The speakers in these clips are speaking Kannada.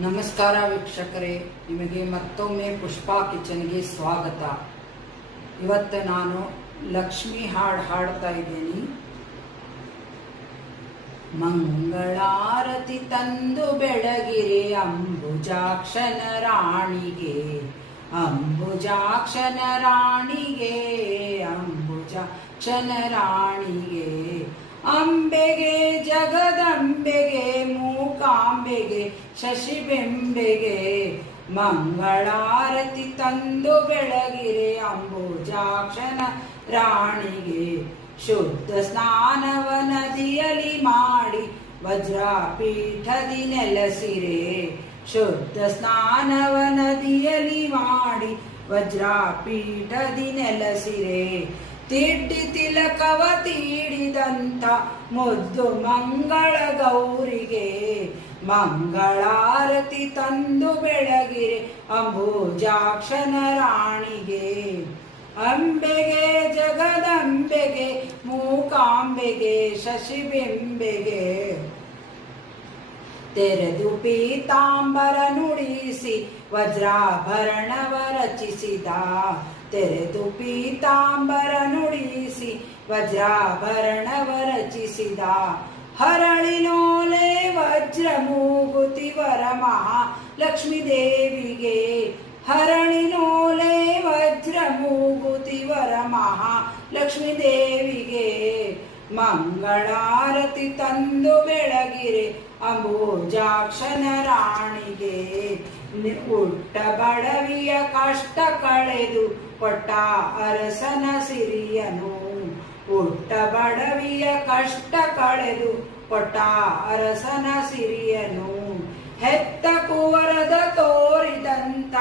ನಮಸ್ಕಾರ ವೀಕ್ಷಕರೇ, ನಿಮಗೆ ಮತ್ತೊಮ್ಮೆ ಪುಷ್ಪಾ ಕಿಚನ್ಗೆ ಸ್ವಾಗತ. ಇವತ್ತು ನಾನು ಲಕ್ಷ್ಮಿ ಹಾಡ್ತಾ ಇದ್ದೀನಿ. ಮಂಗಳಾರತಿ ತಂದು ಬೆಳಗಿರೆ ಅಂಬುಜಾಕ್ಷನ ರಾಣಿಗೆ, ಅಂಬುಜಾಕ್ಷನ ರಾಣಿಗೆ, ಅಂಬುಜಾಕ್ಷನ ರಾಣಿಗೆ. ಅಂಬೆಗೆ, ಜಗದಂಬೆಗೆ, ಮೂಕಾಂಬೆಗೆ, ಶಶಿಬೆಂಬೆಗೆ ಮಂಗಳಾರತಿ ತಂದು ಬೆಳಗಿರೆ ಅಂಬುಜಾಕ್ಷನ ರಾಣಿಗೆ. ಶುದ್ಧ ಸ್ನಾನವ ನದಿಯಲ್ಲಿ ಮಾಡಿ ವಜ್ರಪೀಠದಿ ನೆಲೆಸಿರೆ, ಶುದ್ಧ ಸ್ನಾನವ ನದಿಯಲ್ಲಿ ಮಾಡಿ ವಜ್ರಪೀಠದಿ ನೆಲೆಸಿರೆ. ತಿಡ್ಡಿ ತಿಲಕವ ತೀಡಿದಂತ ಮುದ್ದು ಮಂಗಳ ಗೌರಿಗೆ, ಮಂಗಳಾರತಿ ತಂದು ಬೆಳಗಿರೆ ಅಂಬುಜಾಕ್ಷನ ರಾಣಿಗೆ. ಅಂಬೆಗೆ, ಜಗದಂಬೆಗೆ, ಮೂಕಾಂಬೆಗೆ, ಶಶಿಬೆಂಬೆಗೆ ತೆರೆದು ಪೀತಾಂಬರ ನುಡಿಸಿ ವಜ್ರಾಭರಣವ ರಚಿಸಿದ, ತೆರೆದು ಪೀತಾಂಬರ ನುಡಿಸಿ ವಜ್ರಾಭರಣವ ರಚಿಸಿದ. ಹರಳಿನೋಲೆ ವಜ್ರ ಮೂಗುತಿ ವರ ಮಹಾಲಕ್ಷ್ಮೀ ದೇವಿಗೆ, ಹರಳಿನೋಲೆ ವಜ್ರ ಮೂಗುತಿ ವರ ಮಹಾಲಕ್ಷ್ಮೀ ದೇವಿಗೆ. ಮಂಗಳಾರತಿ ತಂದು ಬೆಳಗಿರೆ ಅಂಬುಜಾಕ್ಷನ ರಾಣಿಗೆ. ಹುಟ್ಟ ಬಡವಿಯ ಕಷ್ಟ ಕಳೆದು ಕೊಟ್ಟ ಅರಸನ ಸಿರಿಯನು, ಹುಟ್ಟ ಬಡವಿಯ ಕಷ್ಟ ಕಳೆದು ಕೊಟ್ಟ ಅರಸನ ಸಿರಿಯನು. ಹೆತ್ತ ಕುವರದ ತೋರಿದಂತ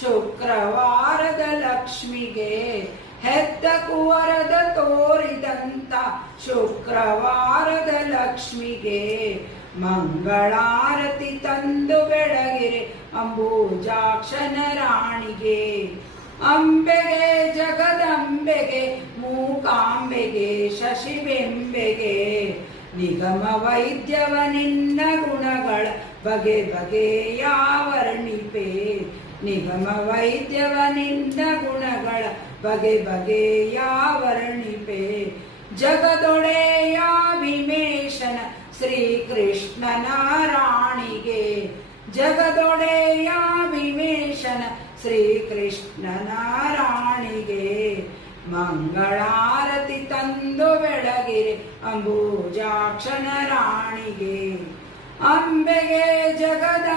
ಶುಕ್ರವಾರದ ಲಕ್ಷ್ಮಿಗೆ, ಹೆತ್ತ ಕುವರದ ತೋರಿದಂತ ಶುಕ್ರವಾರದ ಲಕ್ಷ್ಮಿಗೆ. ಮಂಗಳಾರತಿ ತಂದು ಬೆಳಗಿರೆ ಅಂಬುಜಾಕ್ಷನ ರಾಣಿಗೆ. ಅಂಬೆಗೆ, ಜಗದಂಬೆಗೆ, ಮೂಕಾಂಬೆಗೆ, ಶಶಿಬೆಂಬೆಗೆ ನಿಗಮ ವೈದ್ಯವ ನಿನ್ನ ಗುಣಗಳ ಬಗೆ ಬಗೆಯ ವರ್ಣಿಪೆ, ನಿಗಮ ವೈದ್ಯವ ನಿನ್ನ ಗುಣಗಳ ಬಗೆ ಬಗೆಯ ವರ್ಣಿಪೆ. ಜಗದೊಡೆಯ ವಿಮೇಶನ ಶ್ರೀಕೃಷ್ಣನ ರಾಣಿಗೆ, ಜಗದೊಡೆಯ ವಿಮೇಶನ ಶ್ರೀಕೃಷ್ಣನ ರಾಣಿಗೆ. ಮಂಗಳಾರತಿ ತಂದು ಬೆಳಗಿರೆ ಅಂಬುಜಾಕ್ಷನ ರಾಣಿಗೆ. ಅಂಬೆಗೆ, ಜಗದ